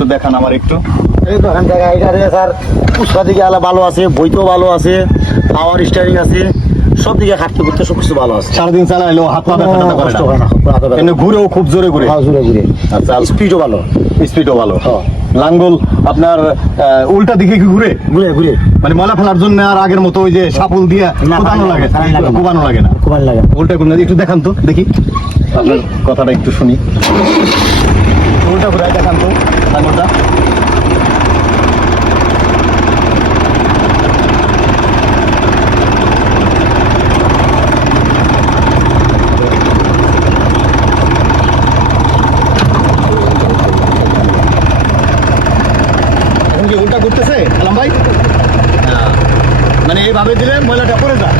একটু দেখান আমার একটু। এই দেখেন জায়গা এটা স্যার পুষ্পা দিকে আলা ভালো আছে, বইতেও ভালো আছে, পাওয়ার স্টারিং আছে, সব দিকে হাঁটতে করতে সব কিছু ভালো আছে। সারাদিন চালাইলো হাত পা ব্যথা ট্যাথা করে কষ্ট না? হয় না, এমনি ঘুরেও খুব জোরে ঘুরে? ঘুরে ঘুরে। আচ্ছা, স্পিডও ভালো। স্পিডও ভালো। হ্যাঁ। লাঙ্গল আপনার উল্টা দিকে কি ঘুরে? ঘুরে ঘুরে মানে ময়লা ফেলার জন্য আর আগের মতো ওই যে সাপুল দিয়ে না, কোদানো লাগে, কোবানো লাগে না? খুব ভালো লাগে। উল্টা ঘুরে একটু দেখান তো দেখি, আপনার কথাটা একটু শুনি। উল্টা ঘুরে দেখান তো লাঙ্গলটা। এখন কি উল্টা ঘুরতেছে আলম ভাই? মানে এইভাবে দিলে ময়লাটা পড়ে যায়।